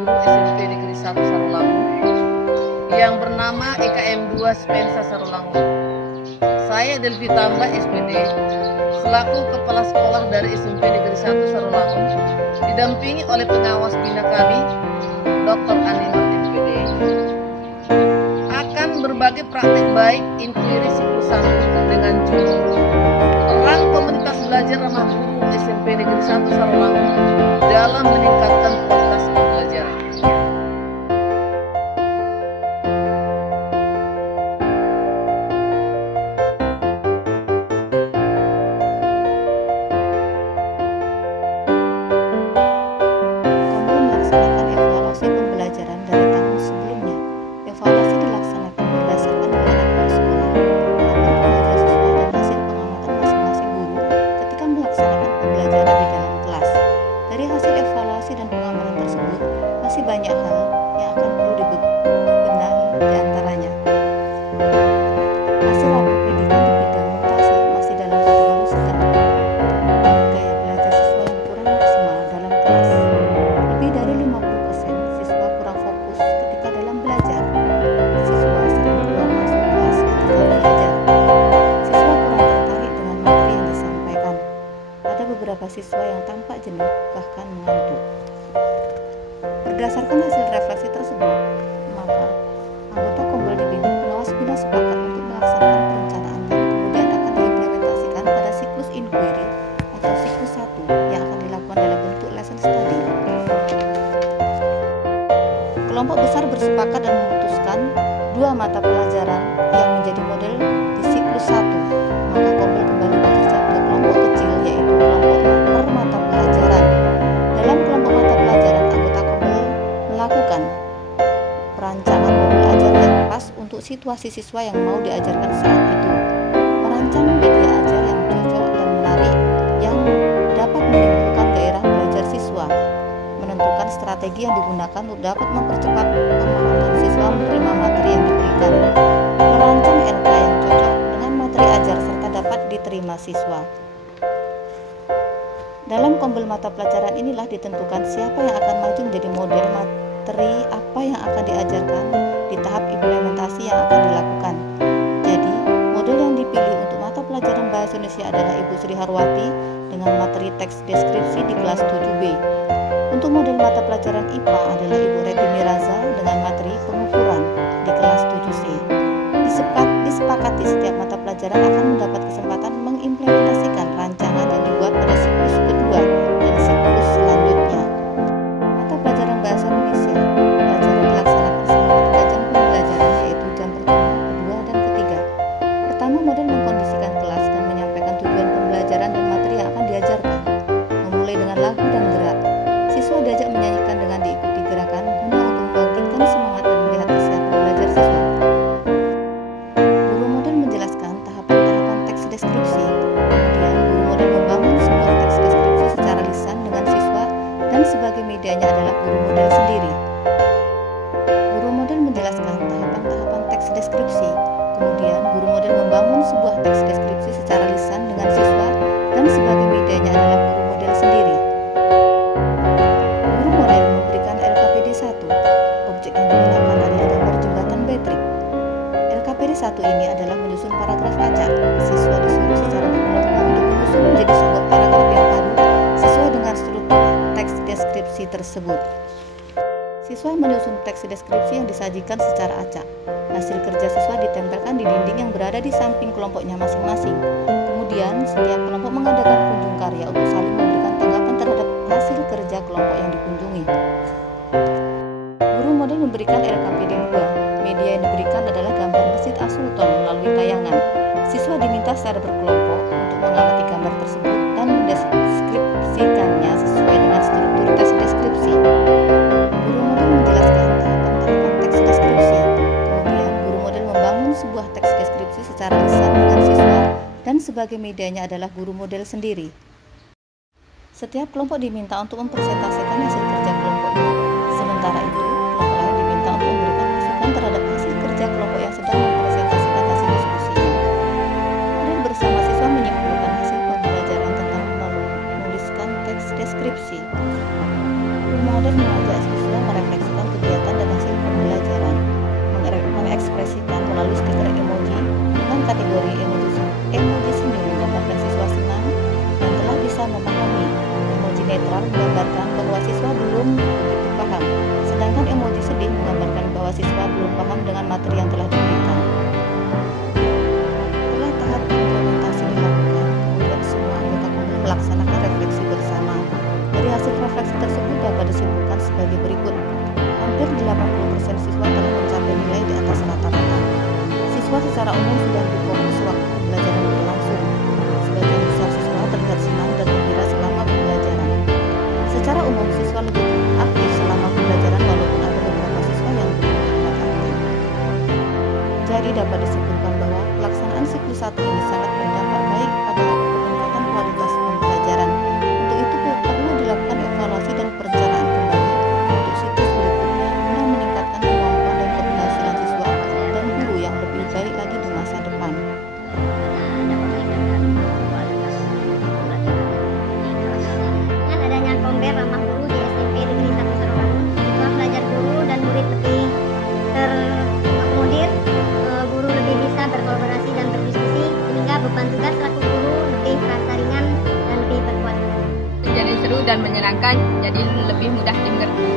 guru SMP Negeri 1 Sarolangun yang bernama EKM 2 Spensa Sarolangun. Saya Delvi Tamba SPD selaku Kepala Sekolah dari SMP Negeri 1 Sarolangun didampingi oleh pengawas bina kami, Dr. Andi Martin PD, akan berbagi praktek baik inkuiri siklus 1 dengan judul Peran Komunitas Belajar Ramah Guru SMP Negeri 1 Sarolangun dalam meningkatkan kualitas pembelajaran. Kami melaksanakan evaluasi pembelajaran dari tahun sebelumnya. Evaluasi dilaksanakan berdasarkan nilai rapor sekolah, rapor kinerja siswa, dan hasil pengamatan masing-masing guru ketika melaksanakan pembelajaran di dalam kelas. Dari hasil evaluasi dan pengamatan tersebut, masih banyak hal yang akan perlu dibenahi di antaranya. Hasil rapor pendidikan di bidang mutasi masih dalam kategori sedang. Gaya belajar siswa yang kurang maksimal dalam kelas. Lebih dari 50% siswa kurang fokus ketika dalam belajar. Siswa sering keluar masuk kelas ketika belajar. Siswa kurang tertarik dengan materi yang disampaikan. Ada beberapa siswa yang tampak jenuh bahkan mengantuk. Berdasarkan hasil refleksi tersebut, maka anggota Kombel dibimbing pengawas bina sepakat untuk melaksanakan perencanaan yang kemudian akan diimplementasikan pada siklus inquiry atau siklus 1 yang akan dilakukan dalam bentuk lesson study. Kelompok besar bersepakat dan memutuskan 2 mata pelajaran yang menjadi model di siklus 1. Maka Kombel kembali bekerja ke kelompok kecil, yaitu kelompok per mata pelajaran. Dalam kelompok mata pelajaran, anggota Kombel melakukan perancangan modul ajar yang pas untuk situasi siswa yang mau diajarkan saat itu, merancang media ajar yang cocok dan menarik yang dapat menimbulkan gairah belajar siswa, menentukan strategi yang digunakan untuk dapat mempercepat pemahaman siswa menerima materi yang diberikan, merancang LK yang cocok dengan materi ajar serta dapat diterima siswa. Dalam Kombel mata pelajaran inilah ditentukan siapa yang akan maju menjadi model materi apa yang akan diajarkan di tahap implementasi yang akan dilakukan. Jadi, model yang dipilih untuk mata pelajaran Bahasa Indonesia adalah Ibu Sri Harwati dengan materi teks deskripsi di kelas 7B. Untuk model mata pelajaran IPA adalah Ibu Reti Miraza dengan materi pengukuran di kelas 7C. Disepakati setiap mata pelajaran akan mendapat kesempatan mengimplementasikan rancangan yang dibuat pada siklus kedua dan siklus selanjutnya. Mata pelajaran Bahasa Indonesia, pelajaran dilaksanakan selama 3 jam pembelajaran, yaitu jam pertama, kedua, dan ketiga. Pertama, model mengkondisikan kelas dan menyampaikan tujuan pembelajaran dan materi yang akan diajarkan. Memulai dengan lagu dan gerak. Siswa diajak menyanyikan dengan diikuti gerakan guna untuk membangkitkan semangat dan melihat kesiapan belajar siswa. Guru model menjelaskan tahapan-tahapan teks deskripsi. Kemudian guru model membangun sebuah teks deskripsi secara lisan dengan siswa dan sebagai medianya adalah guru model sendiri. Guru model menjelaskan tahapan-tahapan teks deskripsi. Kemudian guru model membangun sebuah teks deskripsi secara lisan dengan siswa dan sebagai medianya adalah guru model sendiri. Guru model memberikan LKPD 1. Objek yang digunakan adalah gambar jembatan Betrik. LKPD 1 ini adalah menyusun paragraf acak. Siswa disuruh secara berkelompok untuk menyusun menjadi sebuah paragraf yang padu sesuai dengan struktur teks deskripsi tersebut. Siswa menyusun teks deskripsi yang disajikan secara acak. Hasil kerja siswa ditempelkan di dinding yang berada di samping kelompoknya masing-masing. Kemudian, setiap kelompok mengadakan kunjung karya untuk saling memberikan tanggapan terhadap hasil kerja kelompok yang dikunjungi. Guru model memberikan LKPD 2. Media yang diberikan adalah gambar Masjid As-Sultan melalui tayangan. Siswa diminta secara berkelompok untuk mengamati gambar tersebut dan mendeskripsikannya sesuai dengan struktur teks deskripsi. Guru model menjelaskan tahapan-tahapan teks deskripsi. Kemudian, guru model membangun sebuah teks deskripsi secara lisan dengan siswa dan sebagai medianya adalah guru model sendiri. Setiap kelompok diminta untuk mempresentasikan hasil kerja kelompoknya. Sementara itu, kelompok lain diminta untuk memberikan masukan terhadap hasil kerja kelompok yang sedang mempresentasikan hasil diskusinya. Model bersama siswa menyimpulkan hasil pembelajaran tentang menuliskan teks deskripsi. Guru model mengajak siswa merefleksikan bahwa siswa belum paham dengan materi yang telah diberikan. Setelah tahap implementasi dilakukan, kemudian semua anggota kelompok melaksanakan refleksi bersama. Dari hasil refleksi tersebut dapat disimpulkan sebagai berikut. Hampir 80% siswa telah mencapai nilai di atas rata-rata. Siswa secara umum sudah lebih fokus waktu pembelajaran berlangsung. Sebagian besar siswa terlihat senang dan gembira selama pembelajaran. Secara umum, siswa lebih aktif selama pembelajaran walaupun ada beberapa siswa yang belum terlihat aktif. Jadi dapat disimpulkan bahwa pelaksanaan siklus 1 ini sangat berdampak baik pada peningkatan kualitas pembelajaran. Untuk itu perlu dilakukan evaluasi dan perencanaan kembali untuk siklus berikutnya guna meningkatkan kemampuan dan keberhasilan siswa dan guru yang lebih baik lagi di masa depan. Dengan adanya Komber Ramah Guru di SMP Negeri 1 Sarolangun, siswa pelajar guru dan murid lebih terakomodir, guru lebih bisa berkolaborasi dan berdiskusi, sehingga beban tugas selaku guru lebih terasa ringan dan lebih berkualitas. Jadi seru dan menyenangkan, jadi lebih mudah dimengerti.